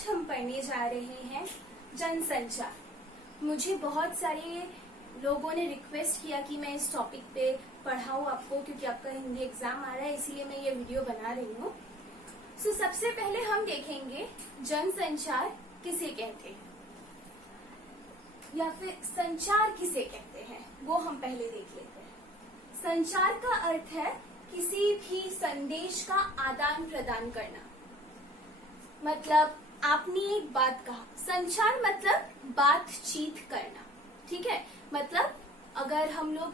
आज हम पढ़ने जा रहे हैं जनसंचार। मुझे बहुत सारे लोगों ने रिक्वेस्ट किया कि मैं इस टॉपिक पे पढ़ाऊं आपको, क्योंकि आपका हिंदी एग्जाम आ रहा है, इसीलिए मैं ये वीडियो बना रही हूँ। सबसे पहले हम देखेंगे जनसंचार किसे कहते हैं या फिर संचार किसे कहते हैं, वो हम पहले देख लेते हैं। संचार का अर्थ है किसी भी संदेश का आदान प्रदान करना। मतलब आपने एक बात कहा, संचार मतलब बातचीत करना, ठीक है। मतलब अगर हम लोग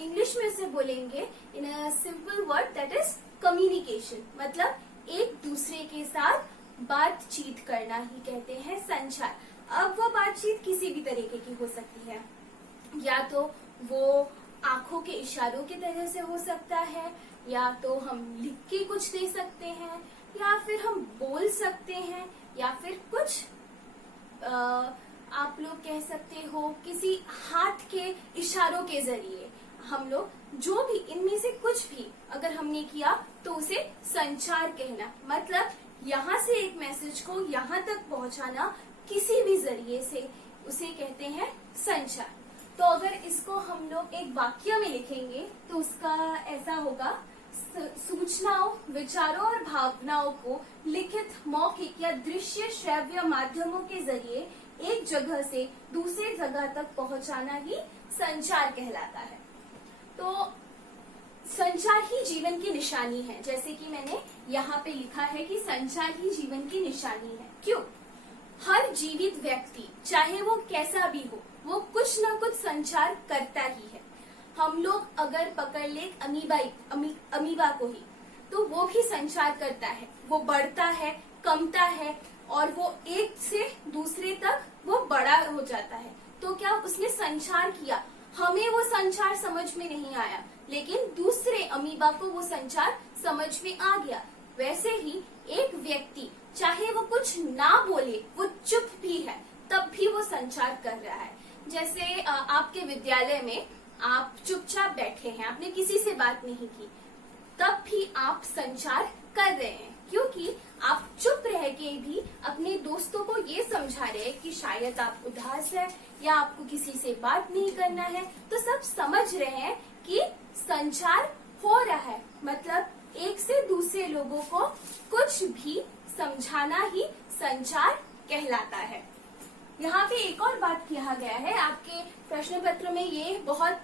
इंग्लिश में से बोलेंगे in a simple word, that is communication. मतलब एक दूसरे के साथ बातचीत करना ही कहते हैं संचार। अब वो बातचीत किसी भी तरीके की हो सकती है, या तो वो आंखों के इशारों की तरह से हो सकता है, या तो हम लिख के कुछ दे सकते हैं, या फिर हम बोल सकते हैं, या फिर कुछ आप लोग कह सकते हो किसी हाथ के इशारों के जरिए हम लोग, जो भी इनमें से कुछ भी अगर हमने किया तो उसे संचार कहना। मतलब यहाँ से एक मैसेज को यहाँ तक पहुँचाना किसी भी जरिए से, उसे कहते हैं संचार। तो अगर इसको हम लोग एक वाक्य में लिखेंगे तो उसका ऐसा होगा, सूचनाओं, विचारों और भावनाओं को लिखित, मौखिक या दृश्य श्रव्य माध्यमों के जरिए एक जगह से दूसरे जगह तक पहुंचाना ही संचार कहलाता है। तो संचार ही जीवन की निशानी है। जैसे कि मैंने यहाँ पे लिखा है कि संचार ही जीवन की निशानी है। क्यों? हर जीवित व्यक्ति, चाहे वो कैसा भी हो, वो कुछ न कुछ संचार करता ही है। हम लोग अगर पकड़ ले अमीबा को ही, तो वो भी संचार करता है। वो बढ़ता है, कमता है, और वो एक से दूसरे तक वो बड़ा हो जाता है। तो क्या उसने संचार किया? हमें वो संचार समझ में नहीं आया, लेकिन दूसरे अमीबा को वो संचार समझ में आ गया। वैसे ही एक व्यक्ति, चाहे वो कुछ ना बोले, वो चुप भी है, तब भी वो संचार कर रहा है। जैसे आपके विद्यालय में आप चुपचाप बैठे हैं, आपने किसी से बात नहीं की, तब भी आप संचार कर रहे हैं, क्योंकि आप चुप रह के भी अपने दोस्तों को ये समझा रहे हैं कि शायद आप उदास है या आपको किसी से बात नहीं करना है। तो सब समझ रहे हैं कि संचार हो रहा है। मतलब एक से दूसरे लोगों को कुछ भी समझाना ही संचार कहलाता है। यहाँ पे एक और बात कहा गया है, आपके प्रश्न पत्र में ये बहुत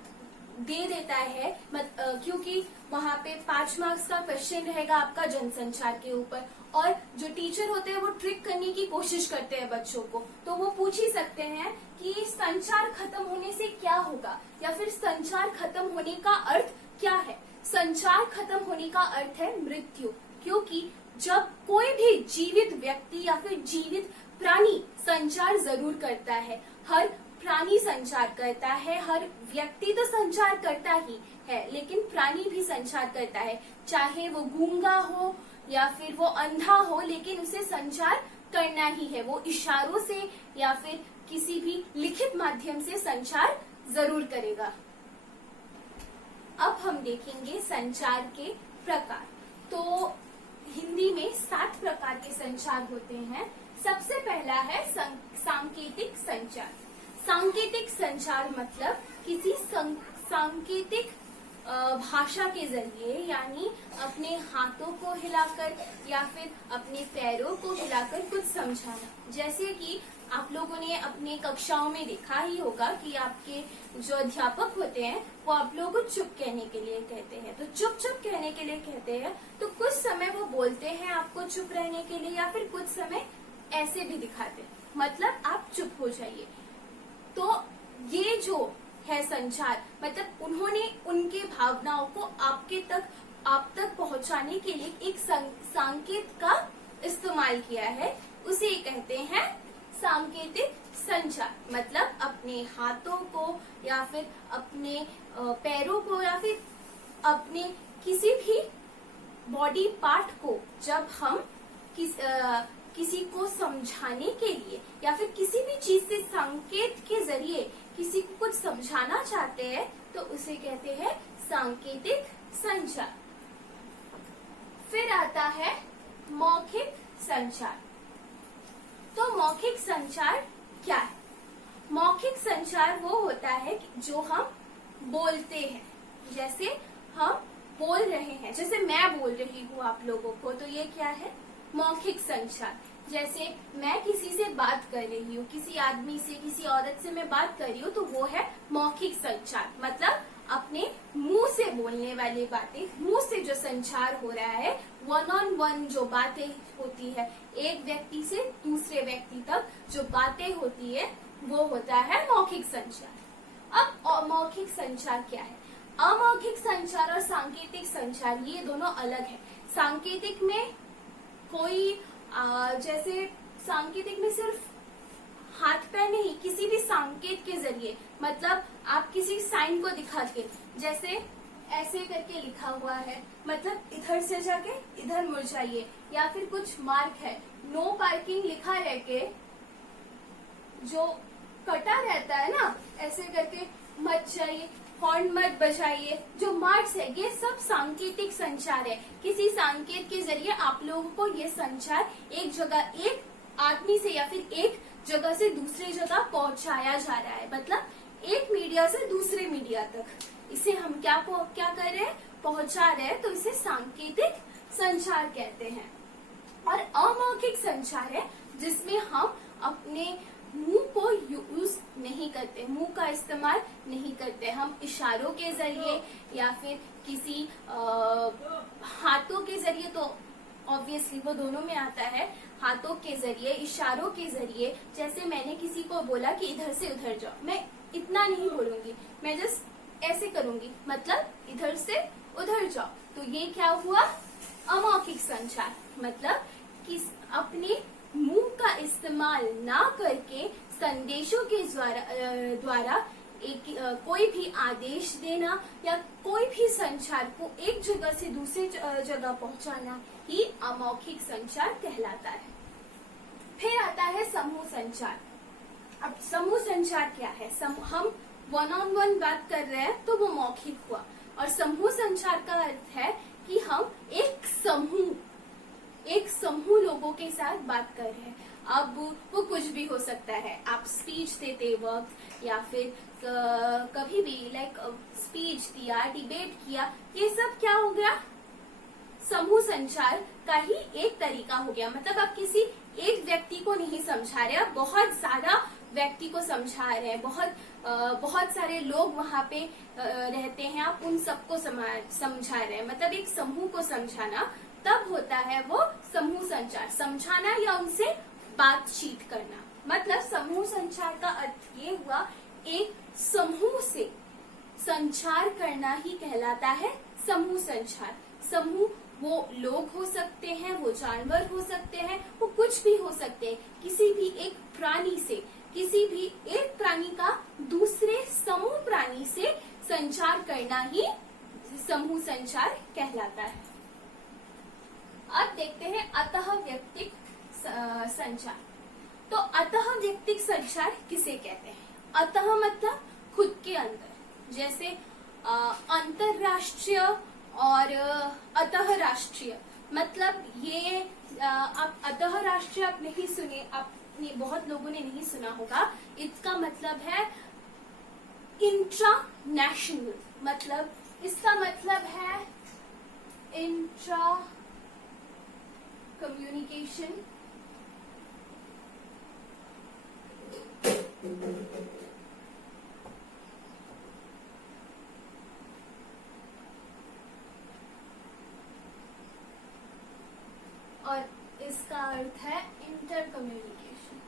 दे देता है, क्योंकि वहाँ पे 5 मार्क्स का क्वेश्चन रहेगा आपका जनसंचार के ऊपर, और जो टीचर होते हैं वो ट्रिक करने की कोशिश करते हैं बच्चों को। तो वो पूछ ही सकते हैं कि संचार खत्म होने से क्या होगा, या फिर संचार खत्म होने का अर्थ क्या है। संचार खत्म होने का अर्थ है मृत्यु, क्योंकि जब कोई भी जीवित व्यक्ति या फिर जीवित प्राणी संचार जरूर करता है, हर प्राणी संचार करता है, हर व्यक्ति तो संचार करता ही है, लेकिन प्राणी भी संचार करता है। चाहे वो गूंगा हो या फिर वो अंधा हो, लेकिन उसे संचार करना ही है। वो इशारों से या फिर किसी भी लिखित माध्यम से संचार जरूर करेगा। अब हम देखेंगे संचार के प्रकार। तो हिंदी में 7 प्रकार के संचार होते हैं। सबसे पहला है सांकेतिक संचार। सांकेतिक संचार मतलब किसी सांकेतिक भाषा के जरिए, यानी अपने हाथों को हिलाकर या फिर अपने पैरों को हिलाकर कुछ समझाना। जैसे कि आप लोगों ने अपने कक्षाओं में देखा ही होगा कि आपके जो अध्यापक होते हैं वो आप लोगों को चुप कहने के लिए कहते हैं। तो चुप चुप कहने के लिए कहते हैं, तो कुछ समय वो बोलते हैं आपको चुप रहने के लिए, या फिर कुछ समय ऐसे भी दिखाते हैं, मतलब आप चुप हो जाइए। तो ये जो है संचार, मतलब उन्होंने उनके भावनाओं को आप तक पहुंचाने के लिए एक संकेत का इस्तेमाल किया है, उसे कहते हैं सांकेतिक संचार। मतलब अपने हाथों को या फिर अपने पैरों को या फिर अपने किसी भी बॉडी पार्ट को जब हम किसी को समझाने के लिए या फिर किसी भी चीज से संकेत के जरिए किसी को कुछ समझाना चाहते हैं, तो उसे कहते हैं सांकेतिक संचार। फिर आता है मौखिक संचार। तो मौखिक संचार क्या है? मौखिक संचार वो होता है जो हम बोलते हैं, जैसे हम बोल रहे हैं, जैसे मैं बोल रही हूँ आप लोगों को, तो ये क्या है? मौखिक संचार। जैसे मैं किसी से बात कर रही हूँ, किसी आदमी से, किसी औरत से मैं बात कर रही हूँ, तो वो है मौखिक संचार। मतलब अपने मुंह से बोलने वाली बातें, मुंह से जो संचार हो रहा है, वन ऑन वन जो बातें होती है, एक व्यक्ति से दूसरे व्यक्ति तक जो बातें होती है, वो होता है मौखिक संचार। अब अमौखिक संचार क्या है? अमौखिक संचार और सांकेतिक संचार ये दोनों अलग है। सांकेतिक में कोई जैसे सांकेतिक में सिर्फ हाथ पैर नहीं, किसी भी संकेत के जरिए, मतलब आप किसी साइन को दिखा के, जैसे ऐसे करके लिखा हुआ है, मतलब इधर से जाके इधर मुड़ जाइए, या फिर कुछ मार्क है, नो पार्किंग लिखा रह के जो कटा रहता है ना, ऐसे करके मत जाइए, हॉर्न मत बजाइए, जो मार्क्स है, ये सब सांकेतिक संचार है। किसी संकेत के जरिए आप लोगों को ये संचार एक जगह, एक आदमी से या फिर एक जगह से दूसरी जगह पहुंचाया जा रहा है, मतलब एक मीडिया से दूसरे मीडिया तक। इसे हम क्या कर रहे हैं? पहुंचा रहे हैं, तो इसे सांकेतिक संचार कहते हैं। और अमौखिक संचार है जिसमें हम अपने मुंह को यूज नहीं करते, मुंह का इस्तेमाल नहीं करते, हम इशारों के जरिए या फिर किसी हाथों के जरिए, तो ऑब्वियसली वो दोनों में आता है, हाथों के जरिए, इशारों के जरिए। जैसे मैंने किसी को बोला कि इधर से उधर जाओ, मैं इतना नहीं बोलूंगी, मैं जस्ट ऐसे करूंगी, मतलब इधर से उधर जाओ, तो ये क्या हुआ? अमौखिक संचार। मतलब किस अपने मुंह का इस्तेमाल ना करके संदेशों के द्वारा एक कोई भी आदेश देना या कोई भी संचार को एक जगह से दूसरी जगह पहुंचाना ही अमौखिक संचार कहलाता है। फिर आता है समूह संचार। अब समूह संचार क्या है? हम वन ऑन वन बात कर रहे हैं तो वो मौखिक हुआ, और समूह संचार का अर्थ है कि हम एक समूह लोगों के साथ बात कर रहे हैं। अब वो कुछ भी हो सकता है, आप स्पीच देते वक्त या फिर कभी भी स्पीच दिया, डिबेट किया, ये सब क्या हो गया? समूह संचार का ही एक तरीका हो गया। मतलब आप किसी एक व्यक्ति को नहीं समझा रहे, आप बहुत ज्यादा व्यक्ति को समझा रहे हैं, बहुत सारे लोग वहाँ पे रहते हैं, आप उन सबको समझा रहे हैं। मतलब एक समूह को समझाना तब होता है वो समूह संचार, समझाना या उनसे बातचीत करना। मतलब समूह संचार का अर्थ ये हुआ, एक समूह से संचार करना ही कहलाता है समूह संचार। समूह वो लोग हो सकते हैं, वो जानवर हो सकते हैं, वो कुछ भी हो सकते हैं। किसी भी एक प्राणी से, किसी भी एक प्राणी का दूसरे समूह प्राणी से संचार करना ही समूह संचार कहलाता है। अब देखते हैं अतः व्यक्तिक संचार। तो अतः व्यक्तिक संचार किसे कहते हैं? अतः मतलब खुद के अंदर, जैसे अंतरराष्ट्रीय और अतः राष्ट्रीय। मतलब ये आप अतः राष्ट्रीय आप नहीं सुने, आपने बहुत लोगों ने नहीं सुना होगा। इसका मतलब है इंट्रानेशनल, मतलब इसका मतलब है इंट्रा कम्युनिकेशन और इसका अर्थ है इंटर कम्युनिकेशन।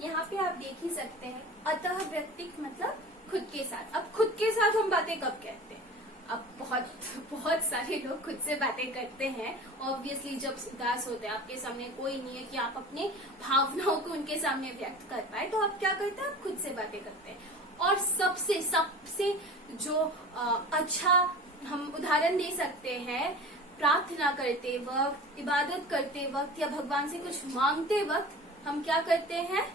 यहाँ पे आप देख ही सकते हैं, अतः व्यक्तिक मतलब खुद के साथ। अब खुद के साथ हम बातें कब कहते हैं? अब बहुत सारे लोग खुद से बातें करते हैं, ऑब्वियसली जब उदास होते हैं, आपके सामने कोई नहीं है कि आप अपने भावनाओं को उनके सामने व्यक्त कर पाए, तो आप क्या करते हैं? आप खुद से बातें करते हैं। और सबसे जो अच्छा हम उदाहरण दे सकते हैं, प्रार्थना करते वक्त, इबादत करते वक्त या भगवान से कुछ मांगते वक्त हम क्या करते हैं?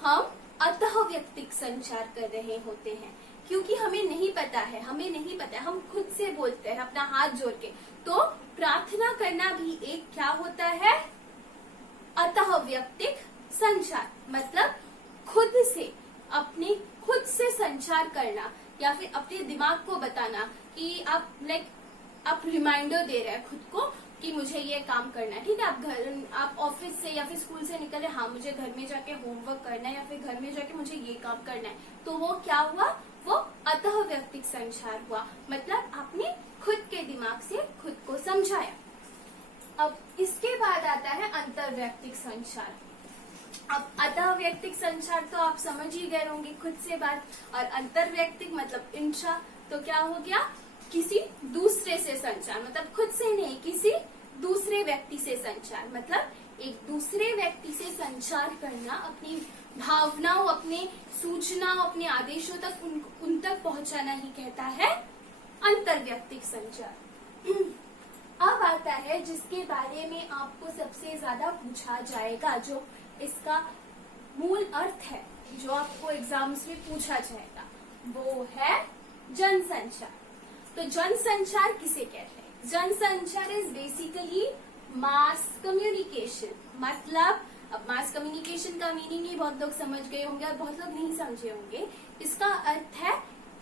हम अतः व्यक्तिक संचार कर रहे होते हैं। क्योंकि हमें नहीं पता है, हम खुद से बोलते हैं अपना हाथ जोड़ के। तो प्रार्थना करना भी एक क्या होता है, अतः वैयक्तिक संचार, मतलब खुद से संचार करना, या फिर अपने दिमाग को बताना कि आप रिमाइंडर दे रहे हैं खुद को कि मुझे ये काम करना है। ठीक है, आप ऑफिस से या फिर स्कूल से निकले, हाँ मुझे घर में जाके होमवर्क करना है, या फिर घर में जाके मुझे ये काम करना है, तो वो क्या हुआ, वो अतः वैयक्तिक संचार हुआ, मतलब आपने खुद के दिमाग से खुद को समझाया। अब इसके बाद आता है अंतर्वैयक्तिक संचार। अब अतः वैयक्तिक संचार तो आप समझ ही गए होंगे, खुद से बात, और अंतर्वैयक्तिक मतलब इंट्रा, तो क्या हो गया, किसी दूसरे से संचार, मतलब खुद से नहीं, किसी दूसरे व्यक्ति से संचार, मतलब एक दूसरे व्यक्ति से संचार करना, अपनी भावनाओं, अपने सूचनाओं, अपने आदेशों तक उन तक पहुंचाना ही कहता है अंतर्वैयक्तिक संचार। अब आता है जिसके बारे में आपको सबसे ज्यादा पूछा जाएगा, जो इसका मूल अर्थ है, जो आपको एग्जाम्स में पूछा जाएगा, वो है जनसंचार। तो जनसंचार किसे कहते हैं? जनसंचार इज बेसिकली मास कम्युनिकेशन, मतलब अब मास कम्युनिकेशन का मीनिंग ही बहुत लोग समझ गए होंगे और बहुत लोग नहीं समझे होंगे। इसका अर्थ है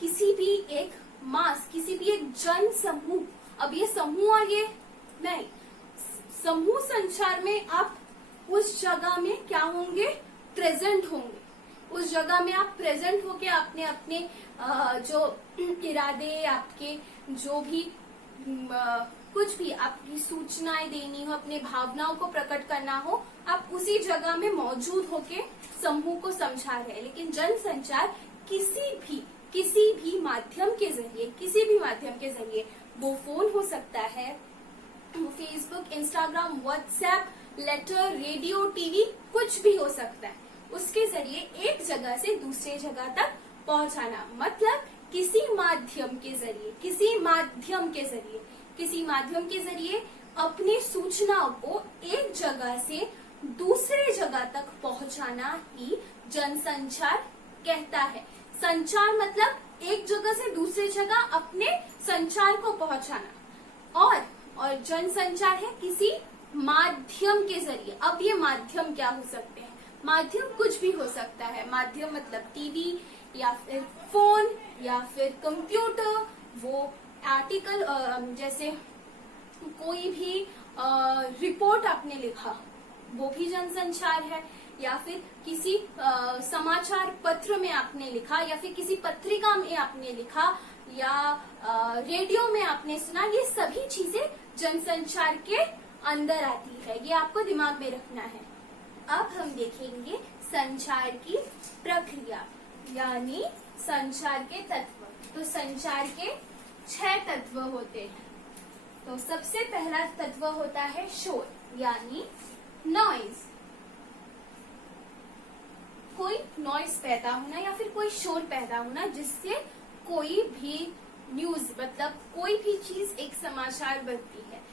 किसी भी एक मास, किसी भी एक जन समूह। अब ये समूह और ये नहीं, समूह संचार में आप उस जगह में क्या होंगे, प्रेजेंट होंगे, उस जगह में आप प्रेजेंट होके अपने अपने जो इरादे, आपके जो भी कुछ भी आपकी सूचनाएं देनी हो, अपने भावनाओं को प्रकट करना हो, आप उसी जगह में मौजूद होके समूह को समझा रहे हैं। लेकिन जनसंचार किसी भी माध्यम के जरिए, वो फोन हो सकता है, वो Facebook, Instagram, WhatsApp, letter, radio, TV, कुछ भी हो सकता है, उसके जरिए एक जगह से दूसरे जगह तक पहुंचाना, मतलब किसी माध्यम के जरिए अपनी सूचनाओं को एक जगह से दूसरे जगह तक पहुंचाना ही जनसंचार कहता है। संचार मतलब एक जगह से दूसरे जगह अपने संचार को पहुंचाना, और जनसंचार है किसी माध्यम के जरिए। अब ये माध्यम क्या हो सकते हैं? माध्यम कुछ भी हो सकता है। माध्यम मतलब टीवी या फिर फोन या फिर कंप्यूटर, वो आर्टिकल, जैसे कोई भी रिपोर्ट आपने लिखा, वो भी जनसंचार है, या फिर किसी समाचार पत्र में आपने लिखा, या फिर किसी पत्रिका में आपने लिखा, या रेडियो में आपने सुना, ये सभी चीजें जनसंचार के अंदर आती है। ये आपको दिमाग में रखना है। अब हम देखेंगे संचार की प्रक्रिया, यानी संचार के तत्व। तो संचार के 6 तत्व होते हैं। तो सबसे पहला तत्व होता है शोर, यानी नॉइज। कोई नॉइज पैदा होना या फिर कोई शोर पैदा होना, जिससे कोई भी न्यूज, मतलब कोई भी चीज एक समाचार बनती है,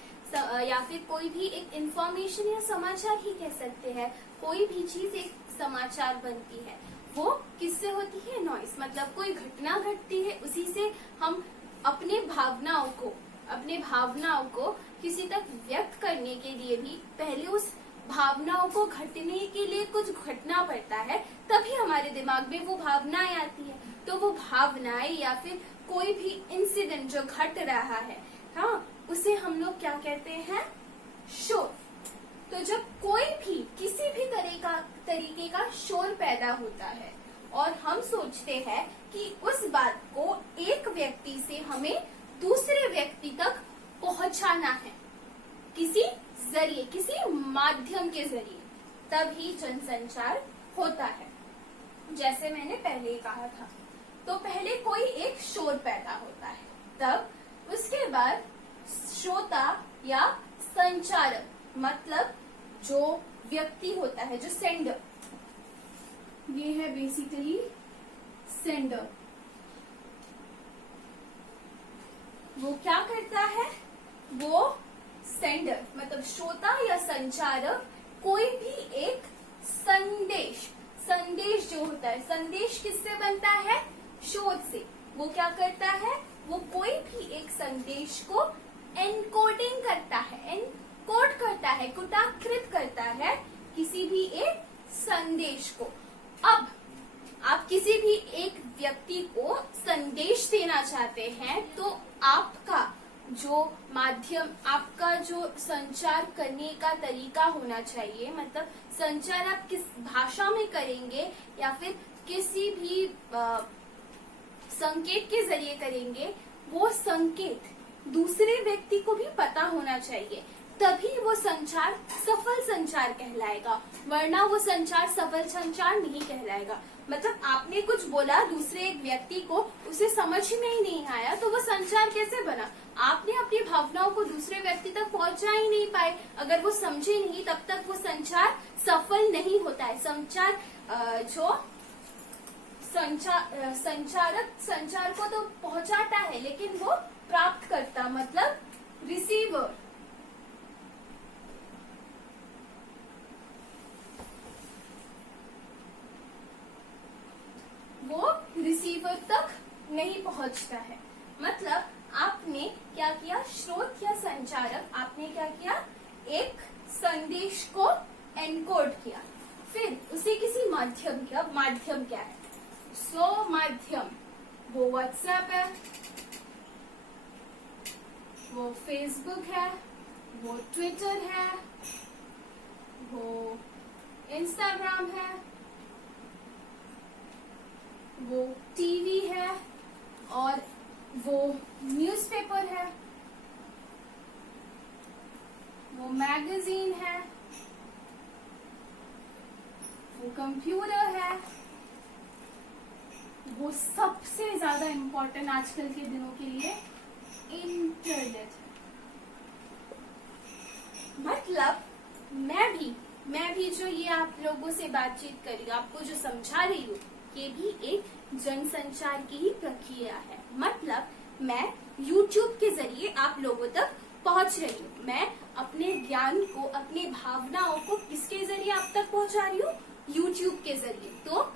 या फिर कोई भी एक इंफॉर्मेशन या समाचार ही कह सकते हैं, कोई भी चीज एक समाचार बनती है, वो किससे होती है? नॉइज। मतलब कोई घटना घटती है, उसी से हम अपने भावनाओं को किसी तक व्यक्त करने के लिए भी पहले उस भावनाओं को घटने के लिए कुछ घटना पड़ता है, तभी हमारे दिमाग में वो भावनाएं आती है। तो वो भावनाएं या फिर कोई भी इंसिडेंट जो घट रहा है, हाँ, उसे हम लोग क्या कहते हैं? शोर। तो जब कोई भी किसी भी तरीके का शोर पैदा होता है और हम सोचते हैं कि उस बात को एक व्यक्ति से हमें दूसरे व्यक्ति तक पहुंचाना है, किसी माध्यम के जरिए, तभी जनसंचार होता है। जैसे मैंने पहले कहा था, तो पहले कोई एक शोर पैदा होता है, तब उसके बाद श्रोता या संचारक, मतलब जो व्यक्ति होता है, जो सेंडर, ये है बेसिकली सेंडर, वो क्या करता है? वो सेंडर मतलब श्रोता या संचारक कोई भी एक संदेश जो होता है, संदेश किससे बनता है? शोर से। वो क्या करता है, वो कोई भी एक संदेश को एनकोडिंग करता है, एनकोड करता है, कुटाकृत करता है किसी भी एक संदेश को। अब आप किसी भी एक व्यक्ति को संदेश देना चाहते हैं तो आपका जो माध्यम, आपका जो संचार करने का तरीका होना चाहिए, मतलब संचार आप किस भाषा में करेंगे या फिर किसी भी संकेत के जरिए करेंगे, वो संकेत दूसरे व्यक्ति को भी पता होना चाहिए, तभी वो संचार सफल संचार कहलाएगा, वरना वो संचार सफल संचार नहीं कहलाएगा। मतलब आपने कुछ बोला दूसरे एक व्यक्ति को, उसे समझ में ही नहीं आया, तो वो संचार कैसे बना? आपने अपनी भावनाओं को दूसरे व्यक्ति तक पहुंचा ही नहीं पाए। अगर वो समझे नहीं तब तक वो संचार सफल नहीं होता है। संचार जो संचारक संचार को तो पहुंचाता है, लेकिन वो प्राप्त करता मतलब रिसीवर, वो रिसीवर तक नहीं पहुंचता है। मतलब आपने क्या किया, स्रोत या संचारक, आपने क्या किया, एक संदेश को एनकोड किया, फिर उसे किसी माध्यम किया। माध्यम क्या है? सो माध्यम, वो व्हाट्सएप है, वो फेसबुक है, वो ट्विटर है, वो इंस्टाग्राम है, वो टीवी है, और वो न्यूज़पेपर है, वो मैगजीन है, वो कंप्यूटर है, वो सबसे ज्यादा इम्पोर्टेंट आजकल के दिनों के लिए इंटरनेट है। मतलब मैं भी जो ये आप लोगों से बातचीत कर रही हूँ, आपको जो समझा रही हूँ, ये भी एक जनसंचार की ही प्रक्रिया है। मतलब मैं YouTube के जरिए आप लोगों तक पहुंच रही हूँ, मैं अपने ज्ञान को, अपनी भावनाओं को किसके जरिए आप तक पहुंचा रही हूँ? YouTube के जरिए। तो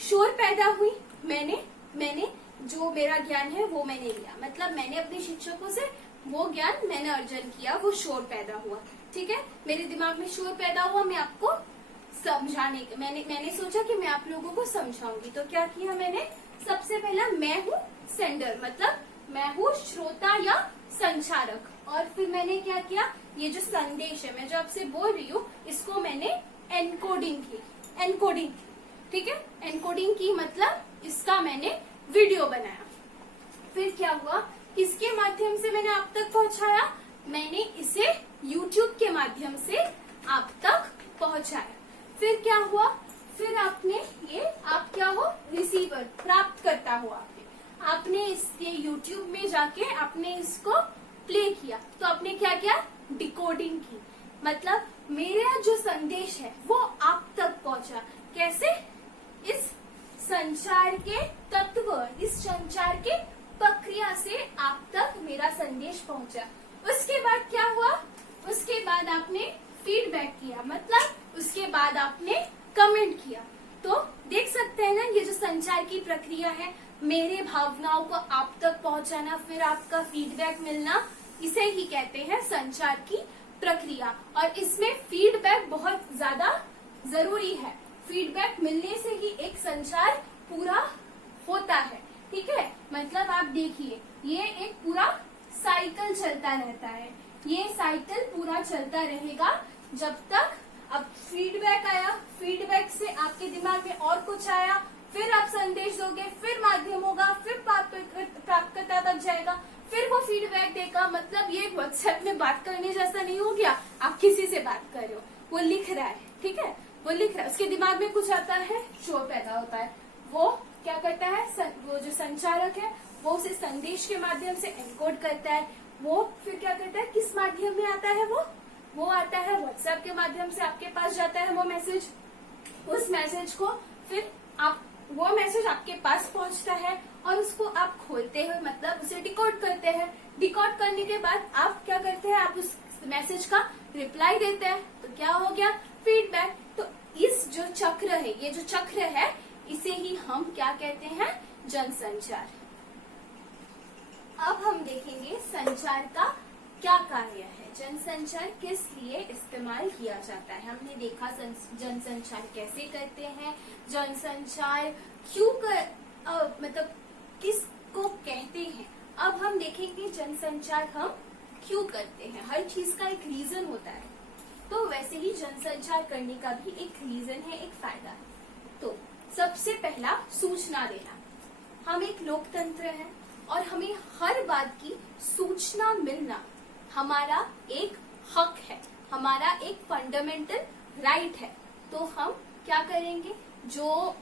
शोर पैदा हुई, मैंने जो मेरा ज्ञान है वो मैंने लिया, मतलब मैंने अपने शिक्षकों से वो ज्ञान मैंने अर्जन किया, वो शोर पैदा हुआ। ठीक है, मेरे दिमाग में शोर पैदा हुआ, मैं आपको समझाने के मैंने सोचा कि मैं आप लोगों को समझाऊंगी। तो क्या किया मैंने? सबसे पहला मैं हूँ सेंडर, मतलब मैं हूँ श्रोता या संचारक, और फिर मैंने क्या किया, ये जो संदेश है, मैं जो आपसे बोल रही हूँ, इसको मैंने एनकोडिंग की। ठीक है, एनकोडिंग की मतलब इसका मैंने वीडियो बनाया। फिर क्या हुआ, किसके माध्यम से मैंने आप तक पहुंचाया? मैंने इसे YouTube के माध्यम से आप तक पहुंचाया। फिर क्या हुआ, फिर आपने आप क्या हो, रिसीवर, प्राप्त करता हो। आपने इसके YouTube में जाके आपने इसको प्ले किया, तो आपने क्या किया, डिकोडिंग की। मतलब मेरा जो संदेश है वो आप तक पहुंचा। कैसे? इस संचार के तत्व, इस संचार के प्रक्रिया से आप तक मेरा संदेश पहुंचा। उसके बाद क्या हुआ, उसके बाद आपने फीडबैक किया, मतलब उसके बाद आपने कमेंट किया। तो देख सकते हैं ना, ये जो संचार की प्रक्रिया है, मेरे भावनाओं को आप तक पहुंचाना, फिर आपका फीडबैक मिलना, इसे ही कहते हैं संचार की प्रक्रिया। और इसमें फीडबैक बहुत ज्यादा जरूरी है। फीडबैक मिलने से ही एक संचार पूरा होता है। ठीक है, मतलब आप देखिए, ये एक पूरा साइकिल चलता रहता है। ये साइकिल पूरा चलता रहेगा जब तक अब फीडबैक आया, फीडबैक से आपके दिमाग में और कुछ आया, फिर आप संदेश दोगे, फिर माध्यम होगा, फिर प्राप्तकर्ता तक जाएगा, फिर वो फीडबैक देगा। मतलब ये व्हाट्सएप में बात करने जैसा नहीं हो गया, आप किसी से बात कर रहे हो, वो लिख रहा है। ठीक है, वो लिख रहा है, उसके दिमाग में कुछ आता है, शोर पैदा होता है। वो क्या करता है, वो जो संचारक है वो उसे संदेश के माध्यम से एनकोड करता है। वो फिर क्या करता है, किस माध्यम में आता है, वो आता है व्हाट्सएप के माध्यम से आपके पास जाता है वो मैसेज। उस मैसेज को फिर वो मैसेज आपके पास पहुंचता है और उसको आप खोलते हैं, मतलब उसे डिकोड करते हैं। डिकोड करने के बाद आप क्या करते हैं, आप उस मैसेज का रिप्लाई देते हैं। तो क्या हो गया, फीडबैक। तो इस जो चक्र है, ये जो चक्र है, इसे ही हम क्या कहते हैं, जनसंचार। अब हम देखेंगे संचार का क्या कार्य है, जनसंचार किस लिए इस्तेमाल किया जाता है। हमने देखा जनसंचार कैसे करते हैं, जनसंचार क्यों मतलब किसको कहते हैं। अब हम देखेंगे जनसंचार हम क्यों करते हैं। हर चीज का एक रीजन होता है, तो वैसे ही जनसंचार करने का भी एक रीजन है, एक फायदा है। तो सबसे पहला सूचना देना। हम एक लोकतंत्र है और हमें हर बात की सूचना मिलना हमारा एक हक है, हमारा एक फंडामेंटल राइट है। तो हम क्या करेंगे, जो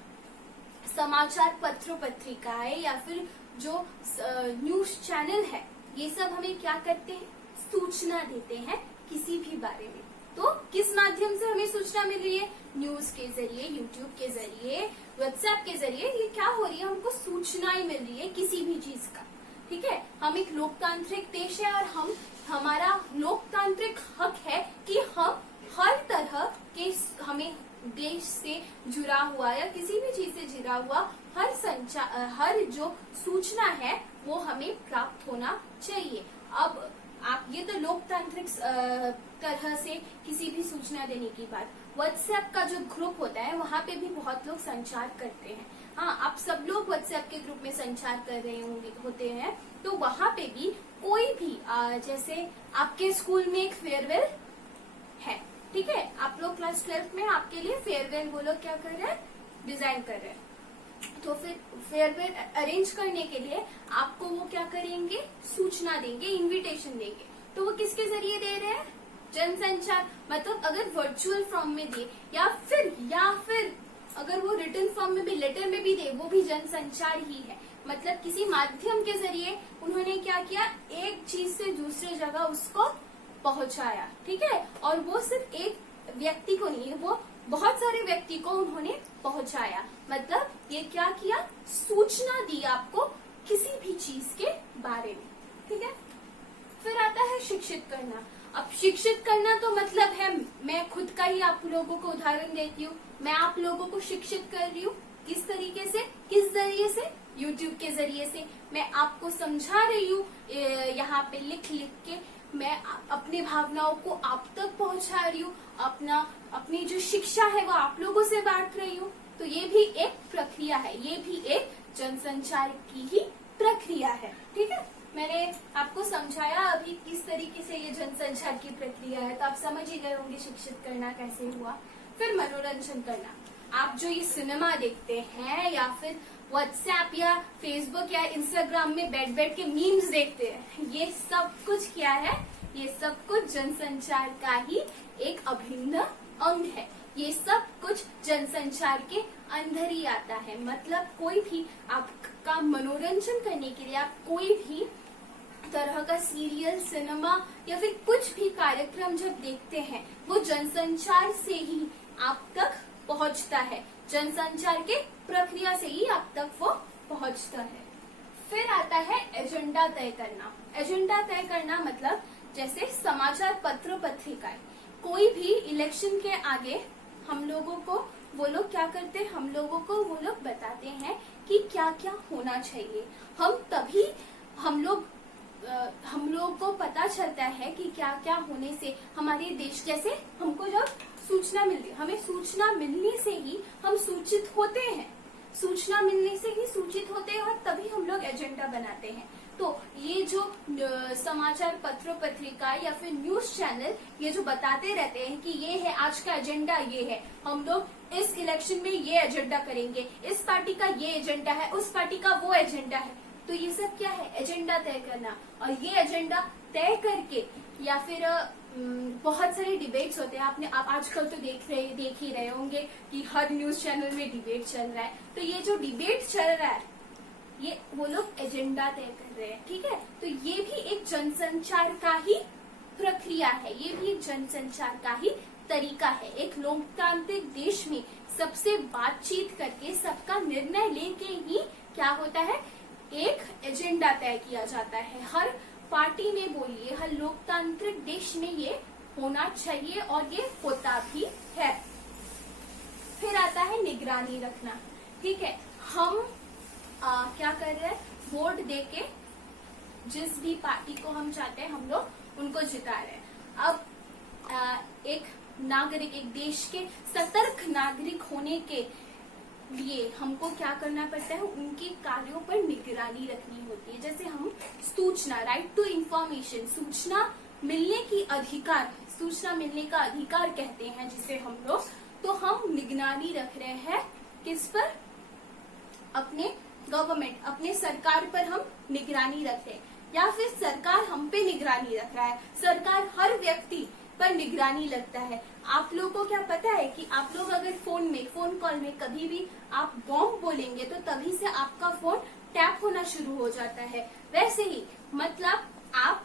समाचार पत्र पत्रिकाएं या फिर जो न्यूज चैनल है, ये सब हमें क्या करते हैं, सूचना देते हैं किसी भी बारे में। तो किस माध्यम से हमें सूचना मिल रही है, न्यूज के जरिए, यूट्यूब के जरिए, व्हाट्सएप के जरिए, ये क्या हो रही है, हमको सूचनाएं मिल रही है किसी भी चीज का। ठीक है, हम एक लोकतांत्रिक देश है और हमारा लोकतांत्रिक हक है कि हम हर तरह के हमें देश से जुड़ा हुआ या किसी भी चीज से जुड़ा हुआ हर जो सूचना है वो हमें प्राप्त होना चाहिए। अब आप ये तो लोकतांत्रिक तरह से किसी भी सूचना देने की बात। व्हाट्सएप का जो ग्रुप होता है वहाँ पे भी बहुत लोग संचार करते हैं। हाँ, आप सब लोग व्हाट्सएप के ग्रुप में संचार कर रहे होते हैं, तो वहाँ पे भी कोई भी जैसे आपके स्कूल में एक फेयरवेल है, ठीक है, आप लोग क्लास 12 में आपके लिए फेयरवेल वो लोग क्या कर रहे हैं, डिजाइन कर रहे हैं। तो फिर फेयरवेल अरेंज करने के लिए आपको वो क्या करेंगे, सूचना देंगे, इनविटेशन देंगे। तो वो किसके जरिए दे रहे हैं, जनसंचार। मतलब अगर वर्चुअल फॉर्म में दे या फिर अगर वो रिटन फॉर्म में भी, लेटर में भी दे, वो भी जनसंचार ही है। मतलब किसी माध्यम के जरिए उन्होंने क्या किया, एक चीज से दूसरे जगह उसको पहुंचाया। ठीक है, और वो सिर्फ एक व्यक्ति को नहीं, वो बहुत सारे व्यक्ति को उन्होंने पहुंचाया। मतलब ये क्या किया, सूचना दी आपको किसी भी चीज के बारे में। ठीक है, फिर आता है शिक्षित करना। अब शिक्षित करना तो मतलब है, मैं खुद का ही आप लोगों को उदाहरण देती हूँ, मैं आप लोगों को शिक्षित कर रही हूँ। किस तरीके से, किस जरिए से, यूट्यूब के जरिए से मैं आपको समझा रही हूँ, यहाँ पे लिख के मैं अपनी भावनाओं को आप तक पहुँचा रही हूँ, अपनी जो शिक्षा है वो आप लोगों से बांट रही हूँ। तो ये भी एक प्रक्रिया है, ये भी एक जनसंचार की ही प्रक्रिया है। ठीक है, मैंने आपको समझाया अभी किस तरीके से ये जनसंचार की प्रक्रिया है, तो आप समझ ही गए होंगे शिक्षित करना कैसे हुआ। फिर मनोरंजन करना। आप जो ये सिनेमा देखते हैं या फिर व्हाट्सएप या फेसबुक या इंस्टाग्राम में बैठ के मीम्स देखते हैं, ये सब कुछ क्या है, ये सब कुछ जनसंचार का ही एक अभिन्न अंग है। ये सब कुछ जनसंचार के अंदर ही आता है। मतलब कोई भी आपका मनोरंजन करने के लिए आप कोई भी तरह का सीरियल, सिनेमा या फिर कुछ भी कार्यक्रम जब देखते हैं, वो जनसंचार से ही आप तक पहुंचता है, जनसंचार के प्रक्रिया से ही आप तक वो पहुंचता है। फिर आता है एजेंडा तय करना। एजेंडा तय करना मतलब जैसे समाचार पत्र पत्रिकाएं, कोई भी इलेक्शन के आगे हम लोगों को वो लोग क्या करते हैं, हम लोगों को वो लोग बताते हैं कि क्या क्या होना चाहिए। हम लोग को पता चलता है कि क्या क्या होने से हमारे देश, जैसे हमको जब सूचना मिलती है, हमें सूचना मिलने से ही हम सूचित होते हैं, सूचना मिलने से ही सूचित होते हैं और तभी हम लोग एजेंडा बनाते हैं। तो ये जो समाचार पत्र पत्रिका या फिर न्यूज चैनल ये जो बताते रहते हैं कि ये है आज का एजेंडा, ये है, हम लोग इस इलेक्शन में ये एजेंडा करेंगे, इस पार्टी का ये एजेंडा है, उस पार्टी का वो एजेंडा है, तो ये सब क्या है, एजेंडा तय करना। और ये एजेंडा तय करके या फिर बहुत सारे डिबेट्स होते हैं, आप आजकल तो देख ही रहे होंगे कि हर न्यूज चैनल में डिबेट चल रहा है। तो ये जो डिबेट चल रहा है ये वो लोग एजेंडा तय कर रहे हैं। ठीक है, तो ये भी एक जनसंचार का ही प्रक्रिया है, ये भी एक जनसंचार का ही तरीका है। एक लोकतांत्रिक देश में सबसे बातचीत करके सबका निर्णय लेके ही क्या होता है, एक एजेंडा तय किया जाता है। हर पार्टी में बोलिए, हर लोकतांत्रिक देश में ये होना चाहिए और ये होता भी है। फिर आता है निगरानी रखना। ठीक है, हम क्या कर रहे हैं, वोट देके जिस भी पार्टी को हम चाहते हैं हम लोग उनको जिता रहे हैं। अब एक नागरिक, एक देश के सतर्क नागरिक होने के लिए हमको क्या करना पड़ता है, उनके कार्यों पर निगरानी रखनी होती है। जैसे हम सूचना, राइट टू इंफॉर्मेशन, सूचना मिलने की अधिकार, सूचना मिलने का अधिकार कहते हैं जिसे हम लोग, तो हम निगरानी रख रहे हैं किस पर, अपने गवर्नमेंट, अपने सरकार पर हम निगरानी रख रहे हैं, या फिर सरकार हम पे निगरानी रख रहा है। सरकार हर व्यक्ति पर निगरानी लगता है। आप लोगों को क्या पता है कि आप लोग अगर फोन कॉल में कभी भी आप बॉम्ब बोलेंगे तो तभी से आपका फोन टैप होना शुरू हो जाता है। वैसे ही मतलब आप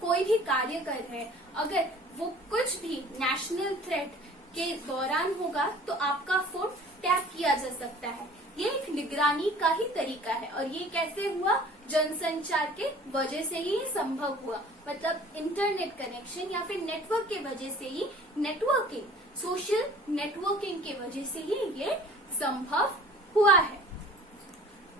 कोई भी कार्य कर रहे हैं, अगर वो कुछ भी नेशनल थ्रेट के दौरान होगा तो आपका फोन टैप किया जा सकता है। ये एक निगरानी का ही तरीका है। और ये कैसे हुआ, जनसंचार के वजह से ही संभव हुआ। मतलब इंटरनेट कनेक्शन या फिर नेटवर्क के वजह से ही, नेटवर्किंग, सोशल नेटवर्किंग के वजह से ही ये संभव हुआ है।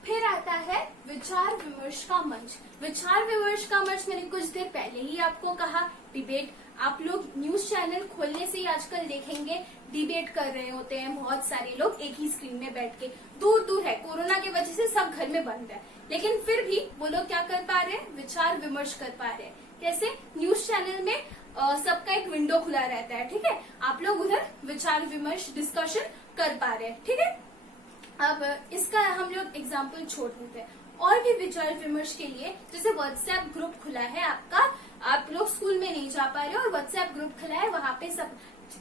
फिर आता है विचार विमर्श का मंच। विचार विमर्श का मंच मैंने कुछ देर पहले ही आपको कहा, डिबेट। आप लोग न्यूज चैनल खोलने से ही आजकल देखेंगे डिबेट कर रहे होते हैं बहुत सारे लोग एक ही स्क्रीन में बैठ के। दूर दूर है, कोरोना की वजह से सब घर में बंद है, लेकिन फिर भी वो लोग क्या कर पा रहे हैं, विचार विमर्श कर पा रहे हैं। कैसे, न्यूज चैनल में सबका एक विंडो खुला रहता है, ठीक है, आप लोग उधर विचार विमर्श डिस्कशन कर पा रहे हैं, ठीक है। अब इसका हम लोग एग्जाम्पल छोड़ देते हैं। और भी विचार विमर्श के लिए जैसे व्हाट्सएप ग्रुप खुला है आपका, आप लोग स्कूल में नहीं जा पा रहे हो और व्हाट्सएप ग्रुप खुला है, वहां पे सब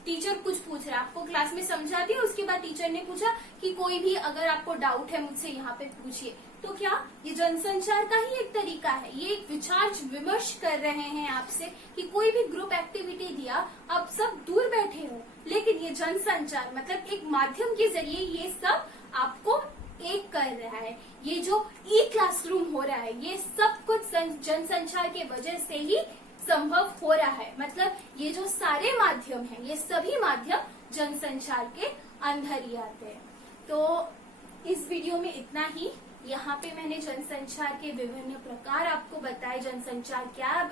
टीचर कुछ पूछ रहा है, आपको क्लास में समझा दिया, उसके बाद टीचर ने पूछा कि कोई भी अगर आपको डाउट है मुझसे यहाँ पे पूछिए। तो क्या ये जनसंचार का ही एक तरीका है, ये एक विचार विमर्श कर रहे हैं आपसे कि कोई भी ग्रुप एक्टिविटी दिया, आप सब दूर बैठे हो, लेकिन ये जनसंचार मतलब एक माध्यम के जरिए ये सब आपको एक कर रहा है। ये जो ई क्लासरूम हो रहा है, ये सब कुछ जनसंचार के वजह से ही संभव हो रहा है। मतलब ये जो सारे माध्यम हैं, ये सभी माध्यम जनसंचार के अंदर ही आते हैं। तो इस वीडियो में इतना ही। यहाँ पे मैंने जनसंचार के विभिन्न प्रकार आपको बताए, जनसंचार क्या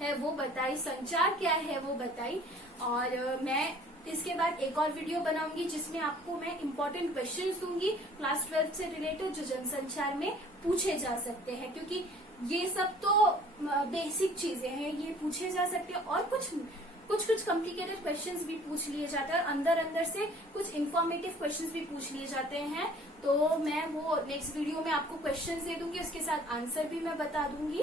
है वो बताई, संचार क्या है वो बताई। और मैं इसके बाद एक और वीडियो बनाऊंगी जिसमें आपको मैं इम्पोर्टेंट क्वेश्चंस दूंगी क्लास 12 से रिलेटेड, जो जनसंचार में पूछे जा सकते हैं, क्योंकि ये सब तो बेसिक चीजें हैं, ये पूछे जा सकते हैं। और कुछ कॉम्प्लिकेटेड क्वेश्चंस भी पूछ लिए जाते हैं, अंदर से कुछ इंफॉर्मेटिव क्वेश्चंस भी पूछ लिए जाते हैं। तो मैं वो नेक्स्ट वीडियो में आपको क्वेश्चंस दे दूंगी, उसके साथ आंसर भी मैं बता दूंगी।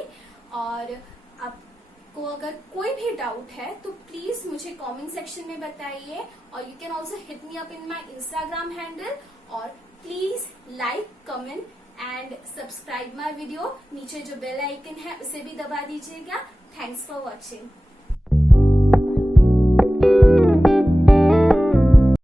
और आपको अगर कोई भी डाउट है तो प्लीज मुझे कमेंट सेक्शन में बताइए, और you can also hit me up in my Instagram handle. और please like, comment and subscribe my video. नीचे जो बेल आइकन है उसे भी दबा दीजिएगा। Thanks for watching.